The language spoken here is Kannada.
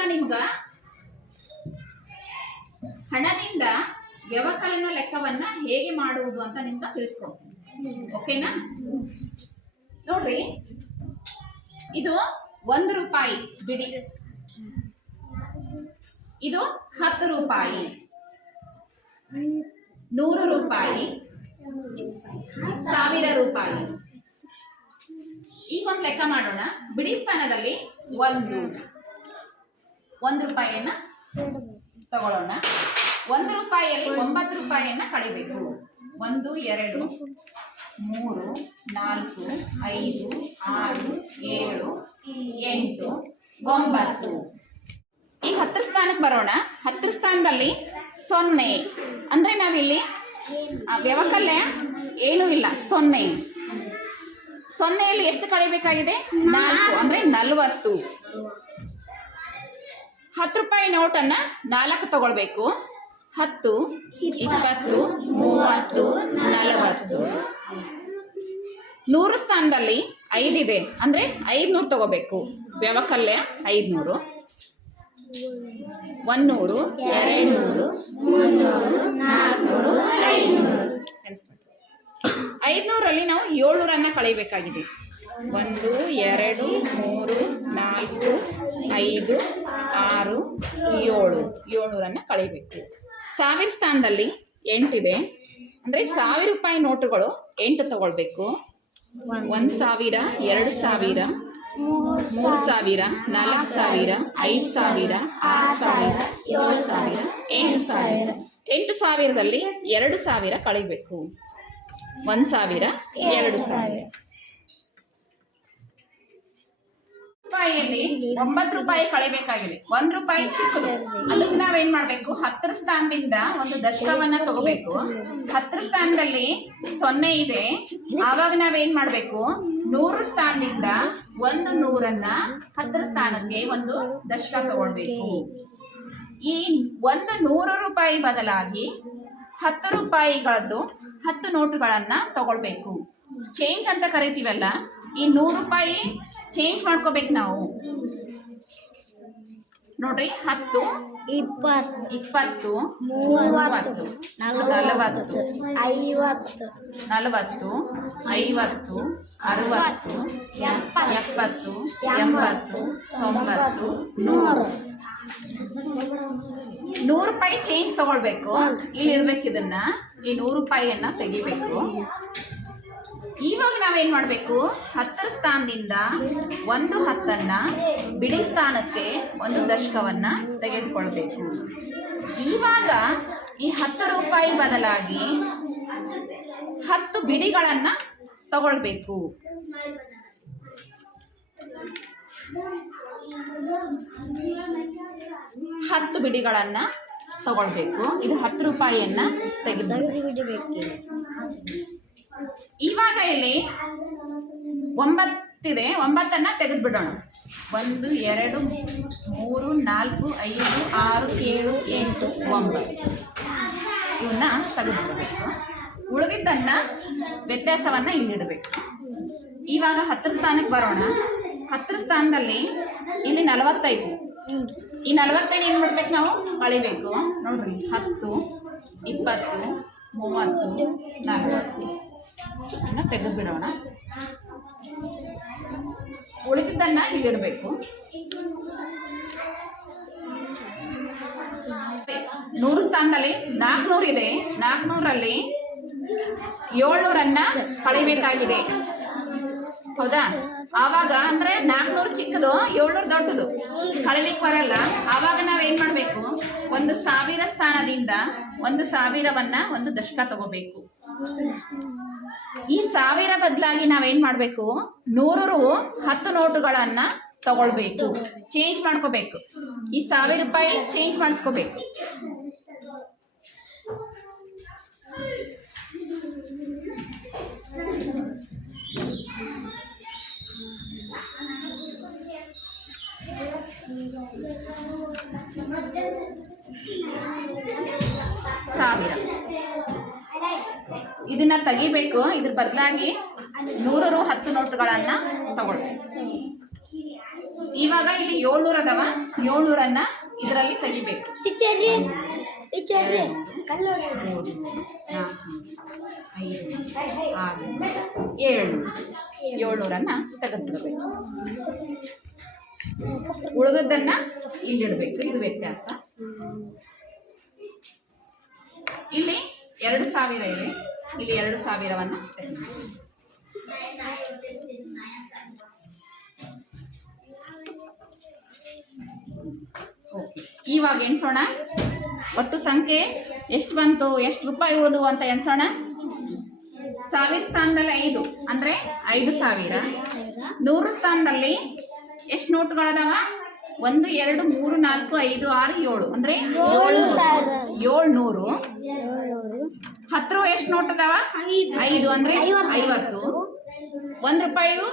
ಇವತ್ತು ನಾನು ನಿಮ್ಗ ಹಣದಿಂದ ವ್ಯವಕಲನ ಲೆಕ್ಕವನ್ನ ಹೇಗೆ ಮಾಡುವುದು ಅಂತ ನಿಮ್ಗೆ ತಿಳಿಸ್ಕೊಡ್ತೀನಿ. ಓಕೆನಾ? ನೋಡ್ರಿ, ಇದು 1 ರೂಪಾಯಿ ಬಿಡಿ, ಇದು 10 ರೂಪಾಯಿ, 100 ರೂಪಾಯಿ, 1000 ರೂಪಾಯಿ. ಈಗ ಒಂದು ಲೆಕ್ಕ ಮಾಡೋಣ. ಬಿಡಿ ಸ್ಥಾನದಲ್ಲಿ 1 ರೂಪಾಯಿಯನ್ನ ತಗೊಳ್ಳೋಣ. 1 ರೂಪಾಯಿಯಲ್ಲಿ 9 ರೂಪಾಯಿಯನ್ನ ಕಳಿಬೇಕು. 1 2 3 4 5 6 7 8 9. ಈಗ 10 ಸ್ಥಾನಕ್ಕೆ ಬರೋಣ. 10 ಸ್ಥಾನದಲ್ಲಿ 0 ಅಂದ್ರೆ ನಾವಿಲ್ಲಿ ವ್ಯವಕಲ್ಯ ಏನೂ ಇಲ್ಲ, 0. 0ಯಲ್ಲಿ ಎಷ್ಟು ಕಳಿಬೇಕಾಗಿದೆ? 4 ಅಂದ್ರೆ 40. 10 ರೂಪಾಯಿ ನೋಟನ್ನ 4 ತಗೊಳ್ಬೇಕು. 10 20 30 40. 100 ಸ್ಥಾನದಲ್ಲಿ 5 ಇದೆ ಅಂದ್ರೆ 500 ತಗೋಬೇಕು. ವ್ಯವಕಲ್ಯ 500. 100 200 300 400 500ರಲ್ಲಿ ನಾವು 700 ಕಳಿಬೇಕಾಗಿದೆ. 1 2 3 4 5 6 7 700 ಕಳಿಬೇಕು. 1000 ಸ್ಥಾನದಲ್ಲಿ 8 ಇದೆ ಅಂದ್ರೆ 1000 ರೂಪಾಯಿ ನೋಟುಗಳು 8 ತಗೊಳ್ಬೇಕು. 1000 2000 3000 4000 5000 6000 7000 8000. 8000ದಲ್ಲಿ 2000 ಕಳಿಬೇಕು. 1000 2000. ರೂಪಾಯಿಯಲ್ಲಿ 9 ರೂಪಾಯಿ ಕಳಿಬೇಕಾಗಿದೆ. 1 ರೂಪಾಯಿ ಚಿಕ್ಕದು, ಅದಕ್ಕೆ ನಾವೇನ್ ಮಾಡ್ಬೇಕು? 10 ಸ್ಥಾನದಿಂದ ಒಂದು ದಶಕವನ್ನ ತಗೋಬೇಕು. 10 ಸ್ಥಾನದಲ್ಲಿ 0 ಇದೆ, ಆವಾಗ ನಾವೇನ್ ಮಾಡ್ಬೇಕು? 100 ಸ್ಥಾನದಿಂದ ಒಂದು 100ನ್ನ 10 ಸ್ಥಾನಕ್ಕೆ ಒಂದು ದಶಕ ತಗೊಳ್ಬೇಕು. ಈ ಒಂದು 100 ರೂಪಾಯಿ ಬದಲಾಗಿ 10 ರೂಪಾಯಿಗಳದ್ದು 10 ನೋಟುಗಳನ್ನ ತಗೊಳ್ಬೇಕು. ಚೇಂಜ್ ಅಂತ ಕರಿತೀವಲ್ಲ, ಈ 100 ರೂಪಾಯಿ ಚೇಂಜ್ ಮಾಡ್ಕೋಬೇಕು ನಾವು. ನೋಡ್ರಿ, 10 20 30 40 40 50 40 50 60 70 80 90 100. 100 ರೂಪಾಯಿ ಚೇಂಜ್ ತಗೊಳ್ಬೇಕು. ಇಲ್ಲಿ ಇಡ್ಬೇಕು ಇದನ್ನ. ಈ 100 ರೂಪಾಯಿಯನ್ನ ತೆಗಿಬೇಕು. ಇವಾಗ ನಾವೇನ್ ಮಾಡ್ಬೇಕು? 10 ಸ್ಥಾನದಿಂದ ಒಂದು 10ನ್ನ ಬಿಡಿ ಸ್ಥಾನಕ್ಕೆ ಒಂದು ದಶಕವನ್ನ ತೆಗೆದುಕೊಳ್ಬೇಕು. ಇವಾಗ ಈ 10 ರೂಪಾಯಿ ಬದಲಾಗಿ 10 ಬಿಡಿಗಳನ್ನ ತಗೊಳ್ಬೇಕು. ಹತ್ತು ಬಿಡಿಗಳನ್ನ ತಗೊಳ್ಬೇಕು. ಇದು 10 ರೂಪಾಯಿಯನ್ನ ತೆಗೆದುಬಿಡಬೇಕು. ಇವಾಗ ಇಲ್ಲಿ 9 ಇದೆ, 9ನ್ನ ತೆಗೆದು ಬಿಡೋಣ. 1 2 3 4 5 6 7 8 9 ಇವನ್ನ ತೆಗೆದುಬಿಡಬೇಕು. ಉಳಿದಿದ್ದನ್ನ ವ್ಯತ್ಯಾಸವನ್ನ ಇಲ್ಲಿಡಬೇಕು. ಇವಾಗ 10 ಸ್ಥಾನಕ್ಕೆ ಬರೋಣ. 10 ಸ್ಥಾನದಲ್ಲಿ ಇಲ್ಲಿ 45. ಈ 45 ಏನು ಮಾಡ್ಬೇಕು? ನಾವು ಕಳಿಬೇಕು. ನೋಡ್ರಿ, 10 20 30 40 ಇನ್ನು ತೆಗೆದು ಬಿಡೋಣ. ಉಳಿದಿದ್ದನ್ನ ಇಲ್ಲಿಡಬೇಕು. 100 ಸ್ಥಾನದಲ್ಲಿ 400 ಇದೆ. 400ರಲ್ಲಿ 700 ಕಳಿಬೇಕಾಗಿದೆ. ಹೌದಾ? ಆವಾಗ ಅಂದ್ರೆ 400 ಚಿಕ್ಕದು, 700 ದೊಡ್ಡದು, ಕಳಿಲಿಕ್ಕೆ ಬರಲ್ಲ. ಆವಾಗ ನಾವೇನ್ ಮಾಡ್ಬೇಕು? 1000 ಸ್ಥಾನದಿಂದ 1000ವನ್ನ ಒಂದು ದಶಕ ತಗೋಬೇಕು. ಈ 1000 ಬದಲಾಗಿ ನಾವೇನ್ ಮಾಡ್ಬೇಕು? 100 10 ನೋಟುಗಳನ್ನ ತಗೊಳ್ಬೇಕು. ಚೇಂಜ್ ಮಾಡ್ಕೋಬೇಕು. ಈ 1000 ರೂಪಾಯಿ ಚೇಂಜ್ ಮಾಡಿಸ್ಕೋಬೇಕು. ಸಾವಿರ ಇದನ್ನ ತೆಗಿಬೇಕು. ಇದ್ರ ಬದಲಾಗಿ 100 10 ನೋಟುಗಳನ್ನ ತಗೊಳ್ಬೇಕು. ಇವಾಗ ಇಲ್ಲಿ 700 ಅದಾವ. 700 ಇದರಲ್ಲಿ ತೆಗಿಬೇಕು. 700 ತೆಗೆದ್ಬಿಡ್ಬೇಕು. ಉಳಿದದ್ದನ್ನ ಇಲ್ಲಿಡ್ಬೇಕು. ಇದು ವ್ಯತ್ಯಾಸ. ಇಲ್ಲಿ 2000 ಇದೆ. ಇಲ್ಲಿ 2000 ತೆಗೆದ್ಬಿಡ್ಬೇಕು. ಓಕೆ, ಇವಾಗ ಎಣ್ಸೋಣ. ಒಟ್ಟು ಸಂಖ್ಯೆ ಎಷ್ಟು ಬಂತು, ಎಷ್ಟು ರೂಪಾಯಿ ಉಳಿದು ಅಂತ ಎಣ್ಸೋಣ. 1000 ಸ್ಥಾನದಲ್ಲಿ 5 ಅಂದ್ರೆ 5000. 100 ಸ್ಥಾನದಲ್ಲಿ ಎಷ್ಟು ನೋಟುಗಳದಾವ? 1 2 3 4 5 6 7 ಅಂದ್ರೆ 700. 10 ರೂ ಎಷ್ಟು ನೋಟ್ ಅದಾವ? 5 ಅಂದ್ರೆ 50. 1 ರೂಪಾಯಿ 5752.